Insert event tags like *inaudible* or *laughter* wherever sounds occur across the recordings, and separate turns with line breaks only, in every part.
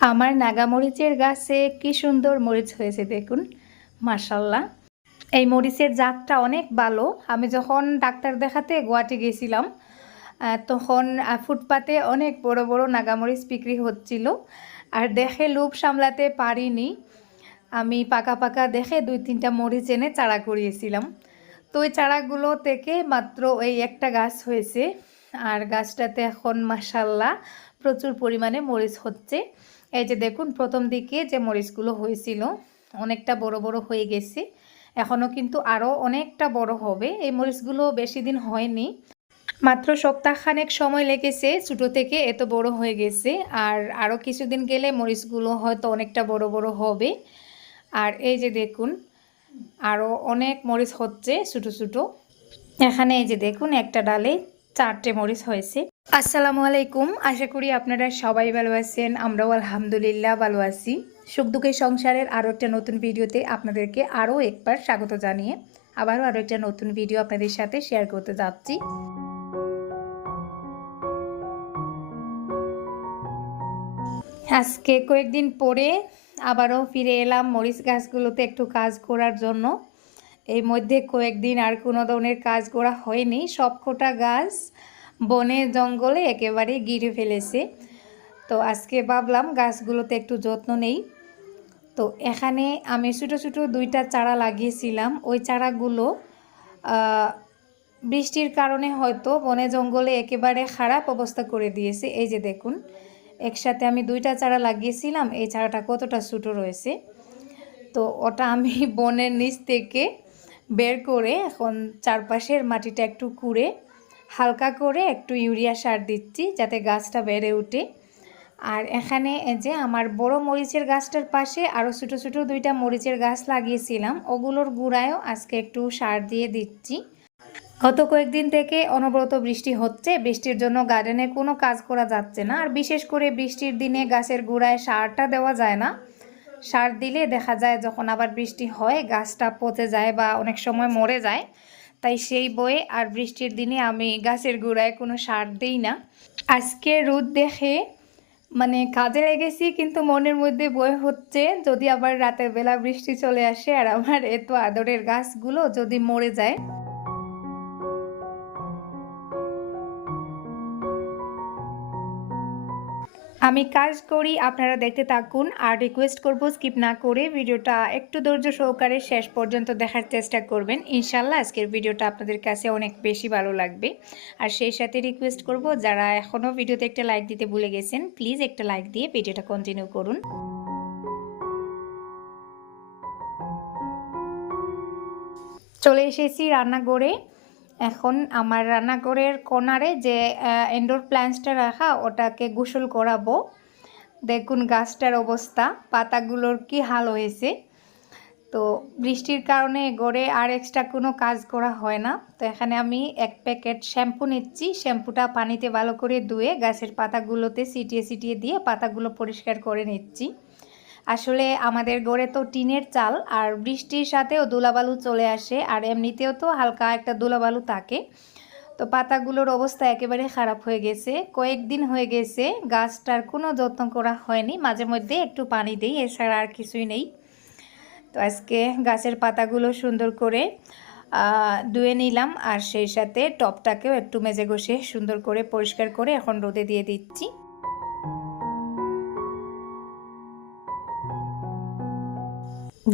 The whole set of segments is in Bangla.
আমার নাগামরিচের গাছে কি সুন্দর মরিচ হয়েছে দেখুন মার্শাল্লাহ এই মরিচের জাতটা অনেক ভালো। আমি যখন ডাক্তার দেখাতে গুয়াহাটি গেছিলাম তখন ফুটপাতে অনেক বড় বড় নাগামরিচ বিক্রি হচ্ছিল। আর দেখে লোভ সামলাতে পারিনি। আমি পাকা পাকা দেখে দুই তিনটা মরিচ এনে চারা করিয়েছিলাম। তো ওই চারাগুলো থেকে মাত্র এই একটা গাছ হয়েছে। আর গাছটাতে এখন মাসাল্লাহ প্রচুর পরিমাণে মরিচ হচ্ছে। এই যে দেখুন, প্রথম দিকে যে মরিচগুলো হয়েছিল, অনেকটা বড় বড় হয়ে গেছে। এখনও কিন্তু আরও অনেকটা বড় হবে। এই মরিচগুলো বেশি দিন হয়নি। মাত্র সপ্তাহখানেক সময় লেগেছে ছোটো থেকে এত বড় হয়ে গেছে। আর আরও কিছুদিন গেলে মরিচগুলো হয়তো অনেকটা বড় বড় হবে। আর এই যে দেখুন আরও অনেক মরিচ হচ্ছে ছোটো ছোটো। এখানে এই যে দেখুন, একটা ডালে চারটে মরিচ হয়েছে। আসসালামু আলাইকুম। আশা করি আপনারা সবাই ভালো আছেন, আমরাও আলহামদুলিল্লাহ ভালো আছি। সুখ দুঃখের সংসারের আরও একটা নতুন ভিডিওতে আপনাদেরকে আরও একবার স্বাগত জানিয়ে আবারও আরও একটা নতুন ভিডিও আপনাদের সাথে শেয়ার করতে যাচ্ছি। আজকে কয়েকদিন পরে আবারও ফিরে এলাম মরিচ গাছগুলোতে একটু কাজ করার জন্য। এই মধ্যে কয়েকদিন আর কোনো ধরনের কাজ করা হয়নি সব সবকটা গাছ বনে জঙ্গলে একেবারে গিরে ফেলেছে। তো আজকে ভাবলাম গাছগুলোতে একটু যত্ন নেই। তো এখানে আমি ছোটো ছোটো দুইটা চারা লাগিয়েছিলাম। ওই চারাগুলো বৃষ্টির কারণে হয়তো বনে জঙ্গলে একেবারে খারাপ অবস্থা করে দিয়েছে। এই যে দেখুন, একসাথে আমি দুইটা চারা লাগিয়েছিলাম। এই চারাটা কতটা ছোটো রয়েছে। তো ওটা আমি বনের নিচ থেকে বের করে এখন চারপাশের মাটিটা একটু কুড়ে হালকা করে একটু ইউরিয়া সার দিচ্ছি যাতে গাছটা বেড়ে ওঠে আর এখানে যে আমার বড় মরিচের গাছটার পাশে আরও ছোটো ছোটো দুইটা মরিচের গাছ লাগিয়েছিলাম, ওগুলোর গুঁড়ায়ও আজকে একটু সার দিয়ে দিচ্ছি। গত কয়েকদিন থেকে অনবরত বৃষ্টি হচ্ছে, বৃষ্টির জন্য গার্ডেনে কোনো কাজ করা যাচ্ছে না। আর বিশেষ করে বৃষ্টির দিনে গাছের গোড়ায় সারটা দেওয়া যায় না। সার দিলে দেখা যায় যখন আবার বৃষ্টি হয়, গাছটা পচে যায় বা অনেক সময় মরে যায়। তাই সেই বয়ে আর বৃষ্টির দিনে আমি গাছের গোড়ায় কোনো সার দিই না। আজকে রোদ দেখে মানে কাজে লেগেছি, কিন্তু মনের মধ্যে বয়ে হচ্ছে, যদি আবার রাতের বেলা বৃষ্টি চলে আসে আর আমার এত আদরের গাছগুলো যদি মরে যায়। আমি কাজ করি, আপনারা দেখতে থাকুন আর রিকোয়েস্ট করব স্কিপ না করে ভিডিওটা একটু ধৈর্য সহকারে শেষ পর্যন্ত দেখার চেষ্টা করবেন। ইনশাল্লাহ আজকের ভিডিওটা আপনাদের কাছে অনেক বেশি ভালো লাগবে। আর সেই সাথে রিকোয়েস্ট করব, যারা এখনও ভিডিওতে একটা লাইক দিতে ভুলে গেছেন প্লিজ একটা লাইক দিয়ে ভিডিওটা কন্টিনিউ করুন। চলে এসেছি রান্নাঘরে। এখন আমার রান্নাঘরের কোনারে যে ইনডোর প্ল্যান্টসটা রাখা, ওটাকে গোসল করাবো। দেখুন গাছটার অবস্থা, পাতাগুলোর কি হাল হয়েছে। তো বৃষ্টির কারণে গড়ে আর এক্সট্রা কোনো কাজ করা হয় না। তো এখানে আমি এক প্যাকেট শ্যাম্পু নিচ্ছি। শ্যাম্পুটা পানিতে ভালো করে ধুয়ে গাছের পাতাগুলোতে ছিটিয়ে ছিটিয়ে দিয়ে পাতাগুলো পরিষ্কার করে নিচ্ছি। আসলে আমাদের গড়ে তো টিনের চাল, আর বৃষ্টির সাথেও ধুলাবালু চলে আসে, আর এমনিতেও তো হালকা একটা ধুলাবালু থাকে। তো পাতাগুলোর অবস্থা একেবারে খারাপ হয়ে গেছে। কয়েকদিন হয়ে গেছে, গাছটার কোনো যত্ন করা হয়নি। মাঝে মধ্যে একটু পানি দিই, এছাড়া আর কিছুই নেই। তো আজকে গাছের পাতাগুলো সুন্দর করে ধুয়ে নিলাম, আর সেই সাথে টপটাকেও একটু মেজে ঘষে সুন্দর করে পরিষ্কার করে এখন রোদে দিয়ে দিচ্ছি।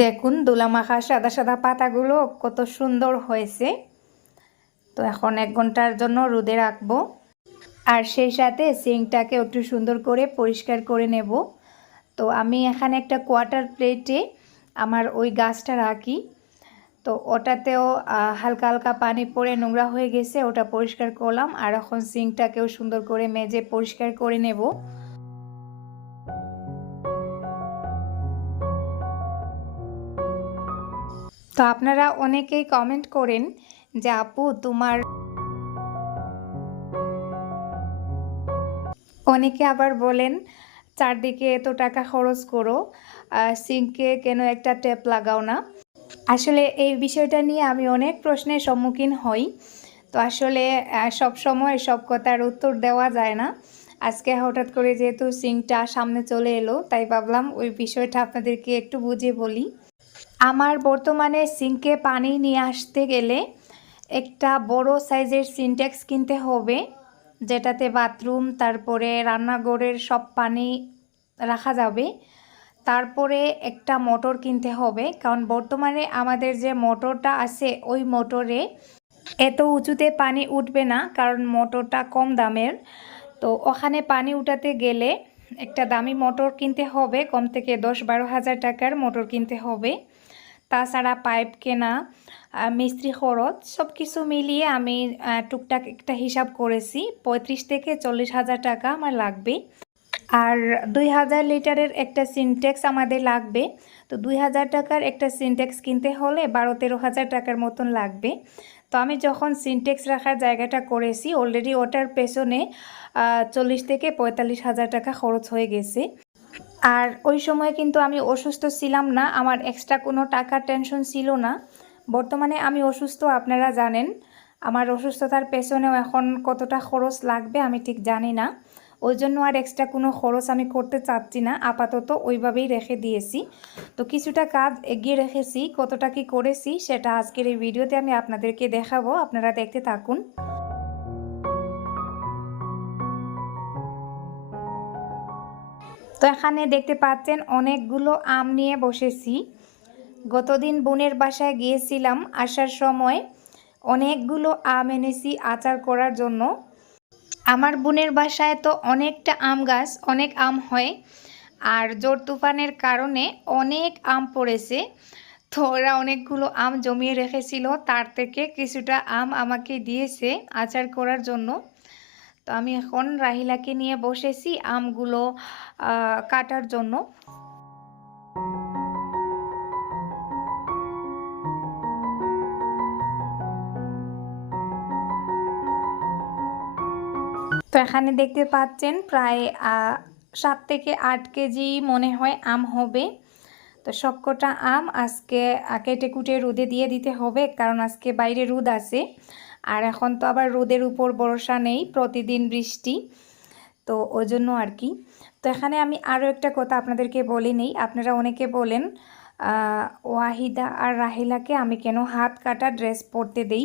দেখুন দোলামাখা সাদা সাদা পাতাগুলো কত সুন্দর হয়েছে। তো এখন এক ঘণ্টার জন্য রোদে রাখব। আর সেই সাথে সিঙ্কটাকে একটু সুন্দর করে পরিষ্কার করে নেব। তো আমি এখানে একটা কোয়ার্টার প্লেটে আমার ওই গাছটা রাখি। তো ওটাতেও হালকা হালকা পানি পড়ে নোংরা হয়ে গেছে, ওটা পরিষ্কার করলাম। আর এখন সিঙ্কটাকেও সুন্দর করে মেজে পরিষ্কার করে নেব। তো আপনারা অনেকেই কমেন্ট করেন যে, আপু, তোমার অনেকে আবার বলেন, চারদিকে এত টাকা খরচ করো সিঙ্কে কেন একটা ট্যাপ লাগাও না? আসলে এই বিষয়টা নিয়ে আমি অনেক প্রশ্নের সম্মুখীন হই। তো আসলে সব সময় সব কথার উত্তর দেওয়া যায় না। আজকে হঠাৎ করে যেহেতু সিংটা সামনে চলে এলো, তাই ভাবলাম ওই বিষয়টা আপনাদেরকে একটু বুঝিয়ে বলি। আমার বর্তমানে সিঙ্কে পানি নিয়ে আসতে গেলে একটা বড় সাইজের সিনটেক্স কিনতে হবে, যেটাতে বাথরুম, তারপরে রান্নাঘরের সব পানি রাখা যাবে। তারপরে একটা মোটর কিনতে হবে, কারণ বর্তমানে আমাদের যে মোটরটা আছে, ওই মোটরে এত উঁচুতে পানি উঠবে না, কারণ মোটরটা কম দামের। তো ওখানে পানি উঠাতে গেলে একটা দামি মোটর কিনতে হবে, কম থেকে দশ বারো হাজার টাকার মোটর কিনতে হবে। তাছাড়া পাইপ কেনা মিস্ত্রি খরচ সব কিছু মিলিয়ে আমি টুকটাক একটা হিসাব করেছি। পঁয়ত্রিশ থেকে চল্লিশ হাজার টাকা আমার লাগবে। আর দুই হাজার লিটারের একটা সিনটেক্স আমাদের লাগবে। তো দুই হাজার টাকার একটা সিনটেক্স কিনতে হলে বারো তেরো হাজার টাকার মতন লাগবে। তো আমি যখন সিনটেক্স রাখার জায়গাটা করেছি অলরেডি ওটার পেছনে চল্লিশ থেকে পঁয়তাল্লিশ হাজার টাকা খরচ হয়ে গেছে। আর ওই সময় কিন্তু আমি অসুস্থ ছিলাম না, আমার এক্সট্রা কোনো টাকার টেনশন ছিল না। বর্তমানে আমি অসুস্থ, আপনারা জানেন। আমার অসুস্থতার পেছনেও এখন কতটা খরচ লাগবে আমি ঠিক জানি না। ওই জন্য আর এক্সট্রা কোনো খরচ আমি করতে চাচ্ছি না, আপাতত ওইভাবেই রেখে দিয়েছি। তো কিছুটা কাজ এগিয়ে রেখেছি, কতটা কি করেছি সেটা আজকের এই ভিডিওতে আমি আপনাদেরকে দেখাবো, আপনারা দেখতে থাকুন। তো এখানে দেখতে পাচ্ছেন অনেকগুলো আম নিয়ে বসেছি। গতদিন বোনের বাসায় গিয়েছিলাম, আসার সময় অনেকগুলো আম এনেছি আচার করার জন্য। আমার বোনের বাসায় তো অনেকটা আম গাছ, অনেক আম হয় আর জোর তুফানের কারণে অনেক আম পড়েছে। তো ওরা অনেকগুলো আম জমিয়ে রেখেছিল, তার থেকে কিছুটা আম আমাকে দিয়েছে আচার করার জন্য। তো আমি এখন রাহিলাকে নিয়ে বসেছি আমগুলো কাটার জন্য। তো এখানে দেখতে পাচ্ছেন প্রায় সাত থেকে আট কেজি মনে হয় আম হবে। তো সবকটা আম আজকে কেটে কুটে রোদে দিয়ে দিতে হবে, কারণ আজকে বাইরে রোদ আছে। আর এখন তো আবার রোদের উপর ভরসা নেই, প্রতিদিন বৃষ্টি। তো ওই জন্য আর কি। তো এখানে আমি আরও একটা কথা আপনাদেরকে বলে নেই। আপনারা অনেকে বলেন ওয়াহিদা আর রাহিলাকে আমি কেন হাত কাটা ড্রেস পরতে দেই?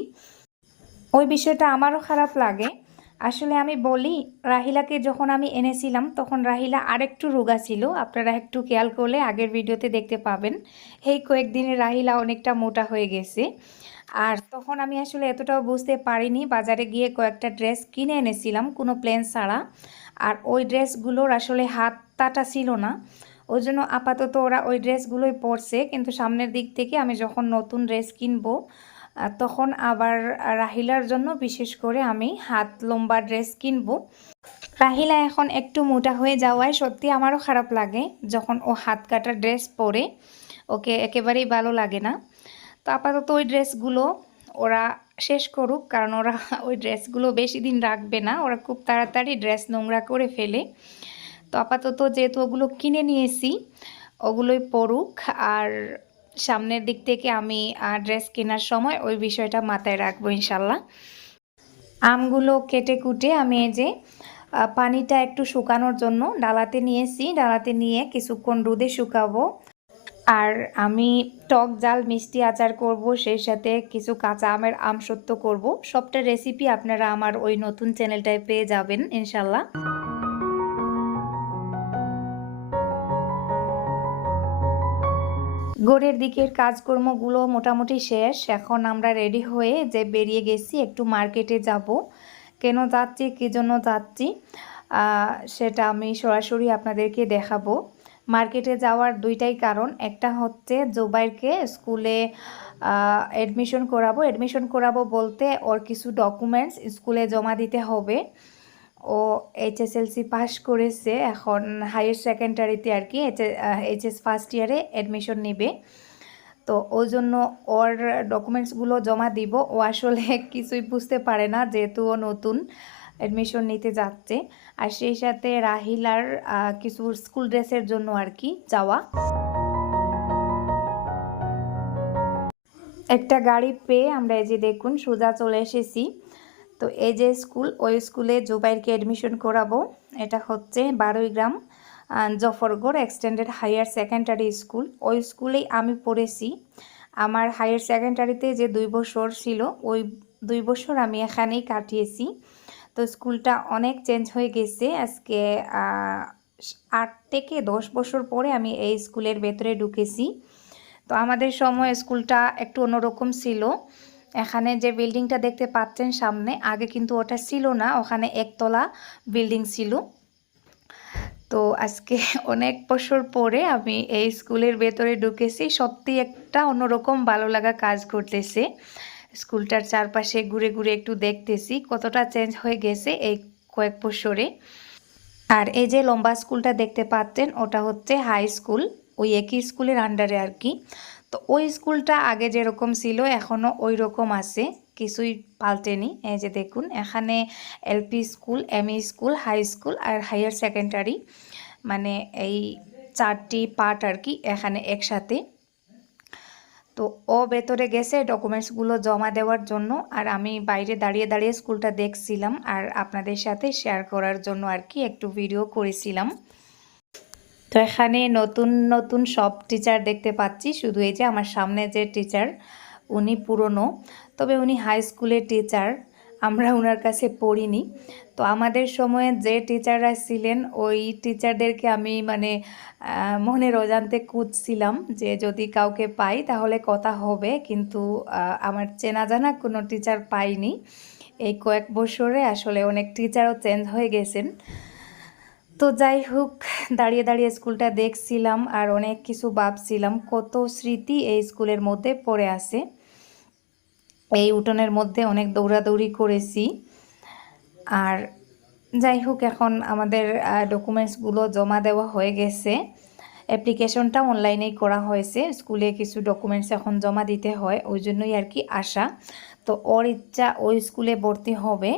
ওই বিষয়টা আমারও খারাপ লাগে। আসলে আমি বলি, রাহিলাকে যখন আমি এনেছিলাম, তখন রাহিলা আরেকটু রোগা ছিল। আপনারা একটু খেয়াল করলে আগের ভিডিওতে দেখতে পাবেন। এই কয়েকদিনে রাহিলা অনেকটা মোটা হয়ে গেছে। আর তখন আমি আসলে এতটাও বুঝতে পারিনি, বাজারে গিয়ে কয়েকটা ড্রেস কিনে এনেছিলাম, কোনো প্লেন ছাড়া। আর ওই ড্রেসগুলোর আসলে হাত তাটা ছিল না। ওই জন্য আপাতত ওরা ওই ড্রেসগুলোই পরছে। কিন্তু সামনের দিক থেকে আমি যখন নতুন ড্রেস কিনবো তখন আবার রাহিলার জন্য বিশেষ করে আমি হাত লম্বা ড্রেস কিনবো। রাহিলা এখন একটু মোটা হয়ে যাওয়ায় সত্যি আমারও খারাপ লাগে যখন ও হাত কাটা ড্রেস পরে, ওকে একেবারেই ভালো লাগে না। তো আপাতত ওই ড্রেসগুলো ওরা শেষ করুক, কারণ ওরা *laughs* ওই ড্রেসগুলো বেশি দিন রাখবে না, ওরা খুব তাড়াতাড়ি ড্রেস নোংরা করে ফেলে। তো আপাতত যেহেতু ওগুলো কিনে নিয়েছি, ওগুলোই পড়ুক আর সামনের দিক থেকে আমি ড্রেস কেনার সময় ওই বিষয়টা মাথায় রাখব ইনশাল্লাহ। আমগুলো কেটে কুটে আমি এই যে পানিটা একটু শুকানোর জন্য ডালাতে নিয়েছি। ডালাতে নিয়ে কিছুক্ষণ রোদে শুকাবো। আর আমি টক জাল মিষ্টি আচার করব, সেই সাথে কিছু কাঁচা আমের আমসত্ব করব। সবটা রেসিপি আপনারা আমার ওই নতুন চ্যানেলটায় পেয়ে যাবেন ইনশাল্লাহ। গোড়ের দিকের কাজকর্মগুলো মোটামুটি শেষ। এখন আমরা রেডি হয়ে যে বেরিয়ে গেছি, একটু মার্কেটে যাব। কেন যাচ্ছি, কী জন্য যাচ্ছি সেটা আমি সরাসরি আপনাদেরকে দেখাবো। মার্কেটে যাওয়ার দুইটাই কারণ। একটা হচ্ছে জুবাইরকে স্কুলে অ্যাডমিশন করাবো। অ্যাডমিশন করাবো বলতে ওর কিছু ডকুমেন্টস স্কুলে জমা দিতে হবে। ও এইচএসএলসি পাস করেছে, এখন হায়ার সেকেন্ডারিতে আর কি এইচএস ফার্স্ট ইয়ারে অ্যাডমিশন নেবে। তো ওই জন্য ওর ডকুমেন্টসগুলো জমা দিব। ও আসলে *laughs* কিছুই বুঝতে পারে না, যেহেতু ও নতুন অ্যাডমিশন নিতে যাচ্ছে। আর সেই সাথে রাহিলার কিছু স্কুল ড্রেসের জন্য আর কি যাওয়া। একটা গাড়ি পেয়ে আমরা এই যে দেখুন সোজা চলে এসেছি। তো এই যে স্কুল, ওই স্কুলে জুবাইরকে অ্যাডমিশন করাবো। এটা হচ্ছে বারোই গ্রাম Jafargarh extended higher secondary school ওই স্কুলেই আমি পড়েছি। আমার হায়ার সেকেন্ডারিতে যে দুই বছর ছিল, ওই দুই বছর আমি এখানেই কাটিয়েছি। তো স্কুলটা অনেক চেঞ্জ হয়ে গেছে। আজকে আট থেকে দশ বছর পরে আমি এই স্কুলের ভেতরে ঢুকেছি। তো আমাদের সময় স্কুলটা একটু অন্যরকম ছিল। এখানে যে বিল্ডিংটা দেখতে পাচ্ছেন সামনে, আগে কিন্তু ওটা ছিল না, ওখানে একতলা বিল্ডিং ছিল। তো আজকে *laughs* অনেক বছর পরে আমি এই স্কুলের ভেতরে ঢুকেছি সত্যি একটা অন্যরকম ভালো লাগা কাজ করতেছে। স্কুলটার চারপাশে ঘুরে ঘুরে একটু দেখতেছি, কতটা চেঞ্জ হয়ে গেছে এই কয়েক বছরে। আর এই যে লম্বা স্কুলটা দেখতে পাচ্ছেন, ওটা হচ্ছে হাই স্কুল ওই একই স্কুলের আন্ডারে আর কি। তো ওই স্কুলটা আগে যেরকম ছিল এখনও ওই রকম আছে। কিছুই পাল্টেনি। এই যে দেখুন, এখানে LP school ME school, high school আর হায়ার সেকেন্ডারি। মানে এই চারটি পার্ট আর কি এখানে একসাথে। তো ও ভেতরে গেছে ডকুমেন্টসগুলো জমা দেওয়ার জন্য আর আমি বাইরে দাঁড়িয়ে দাঁড়িয়ে স্কুলটা দেখছিলাম আর আপনাদের সাথে শেয়ার করার জন্য আর কি একটু ভিডিও করেছিলাম। তো এখানে নতুন নতুন সব টিচার দেখতে পাচ্ছি। শুধু এই যে আমার সামনে যে টিচার উনি পুরনো, তবে উনি হাই স্কুলের টিচার আমরা ওনার কাছে পড়িনি। তো আমাদের সময়ে যে টিচাররা ছিলেন, ওই টিচারদেরকে আমি মানে মনের অজান্তে খুঁজছিলাম যে যদি কাউকে পাই তাহলে কথা হবে, কিন্তু আমার চেনা জানা কোনো টিচার পাইনি। এই কয়েক বছরে আসলে অনেক টিচারও চেঞ্জ হয়ে গেছেন। তো যাই হোক, দাঁড়িয়ে দাঁড়িয়ে স্কুলটা দেখছিলাম আর অনেক কিছু ভাবছিলাম কত স্মৃতি এই স্কুলের মধ্যে পড়ে আছে। এই উঠোনের মধ্যে অনেক দৌড়াদৌড়ি করেছি। আর যাই হোক, এখন আমাদের ডকুমেন্টসগুলো জমা দেওয়া হয়ে গেছে। অ্যাপ্লিকেশনটা অনলাইনেই করা হয়েছে। স্কুলে কিছু ডকুমেন্টস এখন জমা দিতে হয়, ওই জন্যই আর কি আসা তো ওর ইচ্ছা, ওই স্কুলে ভর্তি হবে।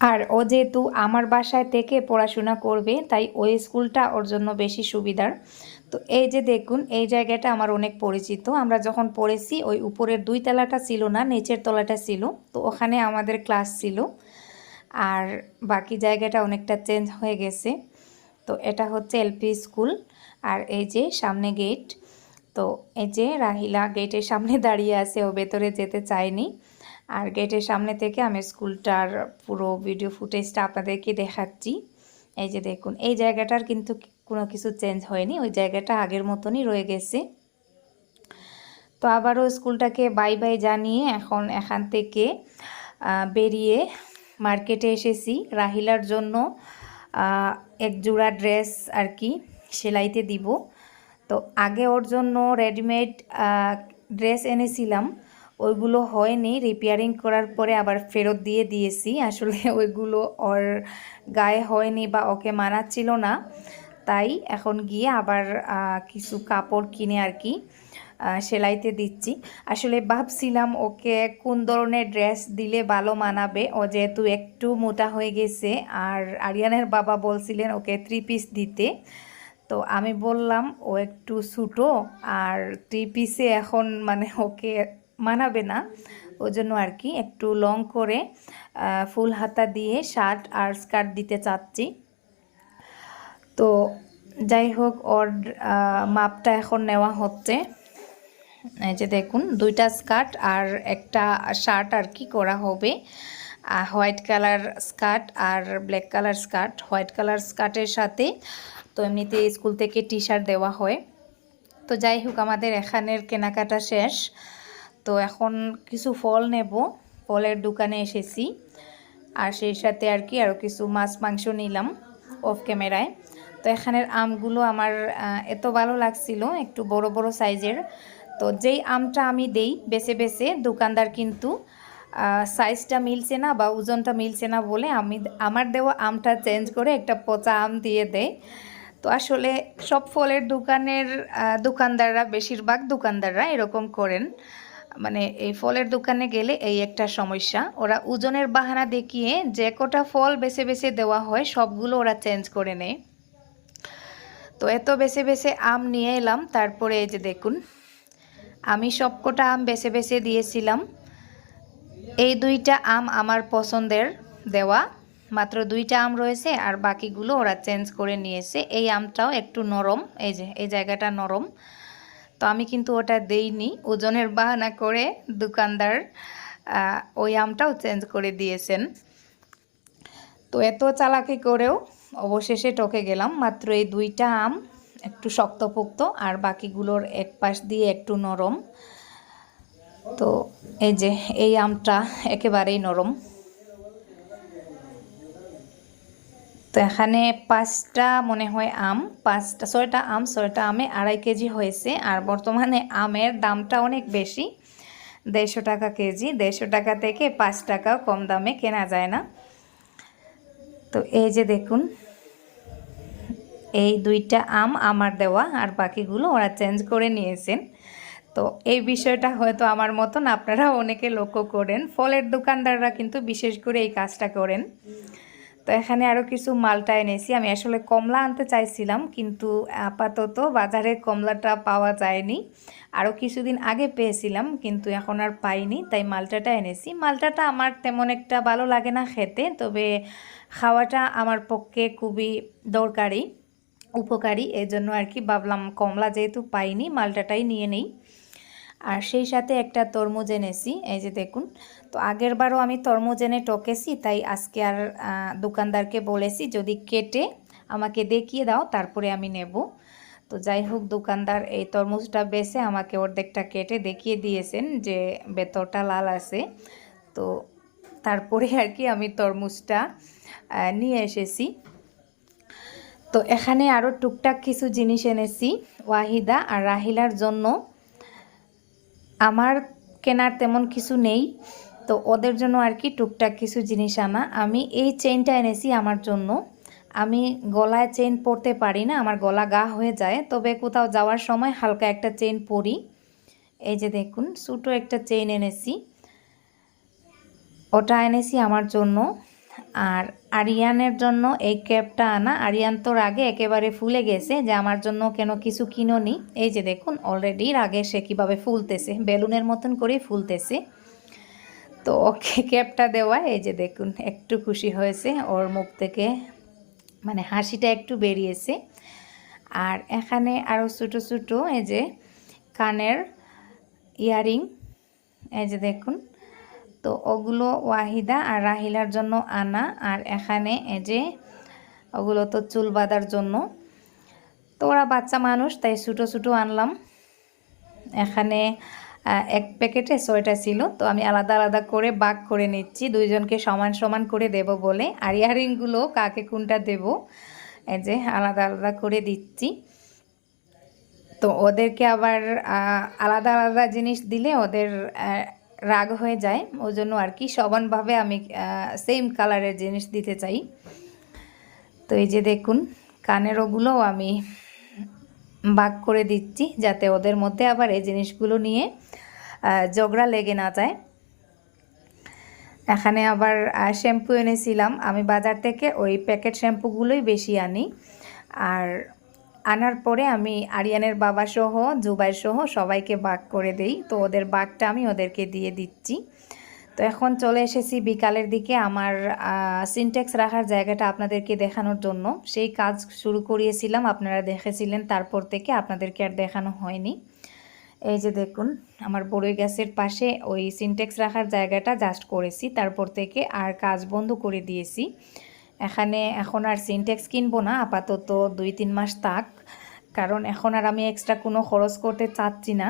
আর ও যেহেতু আমার বাসায় থেকে পড়াশোনা করবে, তাই ওই স্কুলটা ওর জন্য বেশি সুবিধার। তো এই যে দেখুন, এই জায়গাটা আমার অনেক পরিচিত। আমরা যখন পড়েছি, ওই উপরের দুই তলাটা ছিল না, নিচের তলাটা ছিল। তো ওখানে আমাদের ক্লাস ছিল। আর বাকি জায়গাটা অনেকটা চেঞ্জ হয়ে গেছে। তো এটা হচ্ছে এলপি স্কুল। আর এই যে সামনে গেট। তো এই যে রাহিলা গেটের সামনে দাঁড়িয়ে আছে, ও ভেতরে যেতে চায়নি। আর গেটের সামনে থেকে আমি স্কুলটার পুরো ভিডিও ফুটেজটা আপনাদেরকে দেখাচ্ছি। এই যে দেখুন, এই জায়গাটার কিন্তু কোনো কিছু চেঞ্জ হয়নি, ওই জায়গাটা আগের মতনই রয়ে গেছে। তো আবারও স্কুলটাকে বাই বাই জানিয়ে এখন এখান থেকে বেরিয়ে মার্কেটে এসেছি। রাহিলার জন্য এক জোড়া ড্রেস আর কি সেলাইতে দিব। তো আগে ওর জন্য রেডিমেড ড্রেস এনেছিলাম। ওইগুলো হয়নি। রিপেয়ারিং করার পরে আবার ফেরত দিয়ে দিয়েছি। আসলে *laughs* ওইগুলো ওর গায়ে হয়নি বা ওকে মানাচ্ছিল না। তাই এখন গিয়ে আবার কিছু কাপড় কিনে আর কি সেলাইতে দিচ্ছি। আসলে ভাবছিলাম ওকে কোন ধরনের ড্রেস দিলে ভালো মানাবে। ও যেহেতু একটু মোটা হয়ে গেছে আর আরিয়ানের বাবা বলছিলেন ওকে থ্রি পিস দিতে। তো আমি বললাম, ও একটু ছোটো। আর থ্রি পিসে এখন মানে ওকে মানাবে না। ওই জন্য আর কি একটু লং করে ফুল হাতা দিয়ে শার্ট আর স্কার্ট দিতে চাচ্ছি। তো যাই হোক, ওর মাপটা এখন নেওয়া হচ্ছে। এই যে দেখুন, দুইটা স্কার্ট আর একটা শার্ট আর কি করা হবে। হোয়াইট কালার স্কার্ট আর black colour skirt white colour স্কার্টের সাথে তো এমনিতে স্কুল থেকে টি শার্ট দেওয়া হয়। তো যাই হোক, আমাদের এখানের কেনাকাটা শেষ। তো এখন কিছু ফল নেব। ফলের দোকানে এসেছি। আর সেই সাথে আর কি আরও কিছু মাছ, মাংস নিলাম অফ ক্যামেরায় তো এখানের আমগুলো আমার এত ভালো লাগছিল, একটু বড় বড় সাইজের। তো যেই আমটা আমি দেই বেছে বেছে, দোকানদার কিন্তু সাইজটা মিলছে না বা ওজনটা মিলছে না বলে আমি, আমার দেওয়া আমটা চেঞ্জ করে একটা পচা আম দিয়ে দেয় তো আসলে সব ফলের দোকানের দোকানদাররা, বেশিরভাগ দোকানদাররা এরকম করেন। মানে এই ফলের দোকানে গেলে এই একটা সমস্যা। ওরা ওজনের বাহানা দেখিয়ে যে কটা ফল বেছে বেছে দেওয়া হয়, সবগুলো ওরা চেঞ্জ করে নেয়। তো এত বেছে বেছে আম নিয়ে এলাম, তারপরে এই যে দেখুন, আমি সবকটা আম বেছে বেছে দিয়েছিলাম। এই দুইটা আম আমার পছন্দের দেওয়া, মাত্র দুইটা আম রয়েছে আর বাকিগুলো ওরা চেঞ্জ করে নিয়েছে। এই আমটাও একটু নরম, এই যে, এই জায়গাটা নরম। তো আমি কিন্তু ওটা দেইনি। ওজনের বাহানা করে দোকানদার ওই আমটাও চেঞ্জ করে দিয়েছেন। তো এত চালাকি করেও অবশেষে টকে গেলাম। মাত্র এই দুইটা আম একটু শক্তপোক্ত আর বাকিগুলোর এক পাশ দিয়ে একটু নরম। তো এই যে, এই আমটা একেবারেই নরম। তো এখানে পাঁচটা মনে হয় আম, পাঁচটা, ছয়টা আম, ছয়টা আমে আড়াই কেজি হয়েছে। আর বর্তমানে আমের দামটা অনেক বেশি, দেড়শো টাকা কেজি। দেড়শো টাকা থেকে পাঁচ টাকাও কম দামে কেনা যায় না। তো এই যে দেখুন, এই দুইটা আম আমার দেওয়া আর বাকিগুলো ওরা চেঞ্জ করে নিয়েছেন। তো এই বিষয়টা হয়তো আমার মতন আপনারা অনেকে লক্ষ্য করেন। ফলের দোকানদাররা কিন্তু বিশেষ করে এই কাজটা করেন। তো এখানে আরও কিছু মালটা এনেছি। আমি আসলে কমলা আনতে চাইছিলাম, কিন্তু আপাতত বাজারে কমলাটা পাওয়া যায়নি। আরও কিছুদিন আগে পেয়েছিলাম, কিন্তু এখন আর পাইনি, তাই মালটাটা এনেছি। মালটাটা আমার তেমন একটা ভালো লাগে না খেতে, তবে খাওয়াটা আমার পক্ষে খুবই দরকারি, উপকারী। এজন্য আর কি ভাবলাম কমলা যেহেতু পাইনি, মালটাটাই নিয়ে নেই। আর সেই সাথে একটা তরমুজ এনেছি, এই যে দেখুন তো আগের বারও আমি তরমুজ এনে টকেছি, তাই আজকে আর দোকানদারকে বলেছি যদি কেটে আমাকে দেখিয়ে দাও, তারপরে আমি নেব। তো যাই হোক, দোকানদার এই তরমুজটা বেছে আমাকে অর্ধেকটা কেটে দেখিয়ে দিয়েছেন যে বেতরটা লাল আছে। তো তারপরে *laughs* আর কি আমি তরমুজটা নিয়ে এসেছি। তো এখানে আরও টুকটাক কিছু জিনিস এনেছি, ওয়াহিদা আর রাহিলার জন্য। আমার কেনার তেমন কিছু নেই। তো ওদের জন্য আর কি টুকটাক কিছু জিনিস আনা। আমি এই চেনটা এনেছি আমার জন্য। আমি গলায় চেইন পরতে পারি না, আমার গলা গা হয়ে যায়। তবে কোথাও যাওয়ার সময় হালকা একটা চেইন পরি। এই যে দেখুন, ছোটো একটা চেইন এনেছি। ওটা এনেছি আমার জন্য। আর আরিয়ানের জন্য এই ক্যাপটা আনা। আরিয়ান তোর আগে একেবারে ফুলে গেছে যে আমার জন্য কেন কিছু কিনোনি। এই যে দেখুন অলরেডি আগে সে কীভাবে ফুলতেছে। বেলুনের মতন করেই ফুলতেছে। তো ওকে *laughs* ক্যাপটা দেওয়া, এই যে দেখুন, একটু খুশি হয়েছে, ওর মুখ থেকে মানে হাসিটা একটু বেরিয়েছে। আর এখানে আরও ছোটো ছোটো, এই যে কানের ইয়ারিং, এই যে দেখুন, তো ওগুলো ওয়াহিদা আর রাহিলার জন্য আনা। আর এখানে এই যে ওগুলো তো চুল বাঁধার জন্য। তো ওরা বাচ্চা মানুষ, তাই ছোটো ছোটো আনলাম। এখানে এক প্যাকেটে ছয়টা ছিল। তো আমি আলাদা আলাদা করে বাক করে নিচ্ছি। দুইজনকে সমান সমান করে দেব বলে। আর ইয়ারিংগুলো কাকে কোনটা দেব, এই যে আলাদা আলাদা করে দিচ্ছি। তো ওদেরকে আবার আলাদা আলাদা জিনিস দিলে ওদের রাগ হয়ে যায়। ওই জন্য আর কি সমানভাবে আমি সেম কালারের জিনিস দিতে চাই। তো এই যে দেখুন, কানের ওগুলোও আমি বাক করে দিচ্ছি, যাতে ওদের মধ্যে আবার এই জিনিসগুলো নিয়ে ঝগড়া লেগে না যায়। এখানে আবার শ্যাম্পু এনেছিলাম। আমি বাজার থেকে ওই প্যাকেট শ্যাম্পুগুলোই বেশি আনি। আর আনার পরে আমি আরিয়ানের বাবা সহ জুবাই সহ সবাইকে বাক করে দেই। তো ওদের বাঘটা আমি ওদেরকে দিয়ে দিচ্ছি। তো এখন চলে এসেছি বিকালের দিকে আমার সিনটেক্স রাখার জায়গাটা আপনাদেরকে দেখানোর জন্য। সেই কাজ শুরু করিয়েছিলাম, আপনারা দেখেছিলেন, তারপর থেকে আপনাদেরকে আর দেখানো হয়নি। এই যে দেখুন, আমার বড়ই গ্যাসের পাশে ওই সিনটেক্স রাখার জায়গাটা জাস্ট করেছি, তারপর থেকে আর কাজ বন্ধ করে দিয়েছি। এখানে এখন আর সিনটেক্স কিনবো না, আপাতত দুই তিন মাস তাক কারণ এখন আর আমি এক্সট্রা কোনো খরচ করতে চাচ্ছি না।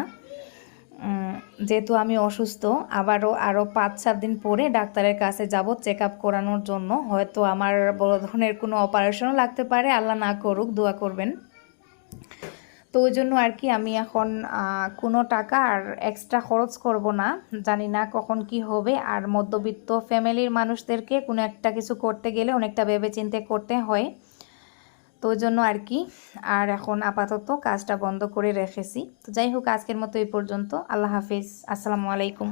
যেহেতু আমি অসুস্থ, আবারও আরও পাঁচ সাত দিন পরে ডাক্তারের কাছে যাব চেক আপ করানোর জন্য। হয়তো আমার বড় ধরনের কোনো অপারেশনও লাগতে পারে, আল্লাহ না করুক, দোয়া করবেন। তো ওই জন্য আর কি আমি এখন কোনো টাকা আর এক্সট্রা খরচ করব না। জানি না কখন কি হবে। আর মধ্যবিত্ত ফ্যামিলির মানুষদেরকে কোনো একটা কিছু করতে গেলে অনেকটা ভেবে চিন্তে করতে হয়। তো ওই জন্য আর কি। আর এখন আপাতত কাজটা বন্ধ করে রেখেছি। তো যাই হোক, আজকের মতো এই পর্যন্ত। আল্লাহ হাফিজ। আসসালামু আলাইকুম।